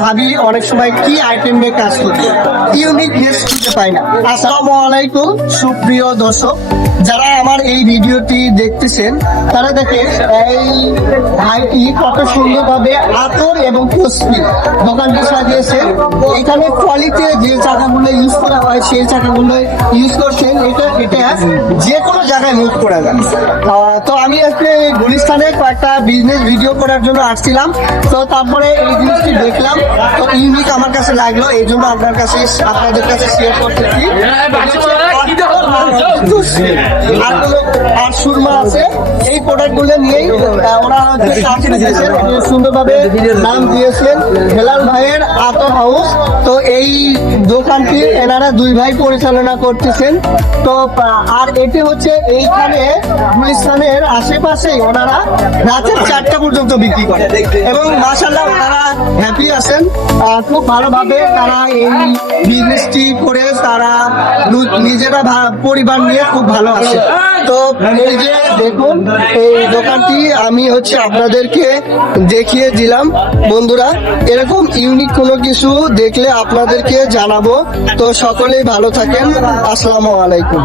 ভাবি অনেক সময় কি আইটেম নিয়ে কাজ করি, ইউনিকনেস খুঁজে পাই না। আসসালামু আলাইকুম সুপ্রিয় দর্শক, যারা আমার এই ভিডিওটি দেখতেছেন তারা দেখেন এই ভাইটি কত সুন্দরভাবে আতর এবং তসবি দোকানটি সাজিয়েছেন। এখানে কোয়ালিটি যে চাকাগুলো ইউজ করা হয় সেই চাকাগুলো ইউজ করছেন। এটা যে কোনো জায়গায় মুভ করা যায়। তো আমি আজকে গুলিস্তানে কয়েকটা বিজনেস ভিডিও করার জন্য আসছিলাম, তো তারপরে এই জিনিসটি দেখলাম, তো ইউনিক আমার কাছে লাগলো, এই জন্য আপনাদের কাছে শেয়ার করতেছি। আর সুরমা আছে, এই প্রোডাক্ট গুলো নিয়েই ওরা সুন্দরভাবে নাম দিয়েছেন হেলাল ভাইয়ের আতর হাউস। তো এই দোকানটি এনারা দুই ভাই পরিচালনা করতেছেন। তো আর এটি হচ্ছে এইখানে গুলিস্তানের আশেপাশেই ওনারা রাতের 4টা পর্যন্ত বিক্রি করে এবং মাশাআল্লাহ ওনারা হ্যাপি আছেন। খুব ভালোভাবে তারা এই বিজনেসটি করে তারা নিজেরা পরিবার নিয়ে খুব ভালো আছে। তো এই যে দেখুন এই দোকানটি আমি আপনাদেরকে দেখিয়ে দিলাম। বন্ধুরা, এরকম ইউনিক কোনো কিছু দেখলে আপনাদেরকে জানাবো। তো সকলেই ভালো থাকেন। আসসালামু আলাইকুম।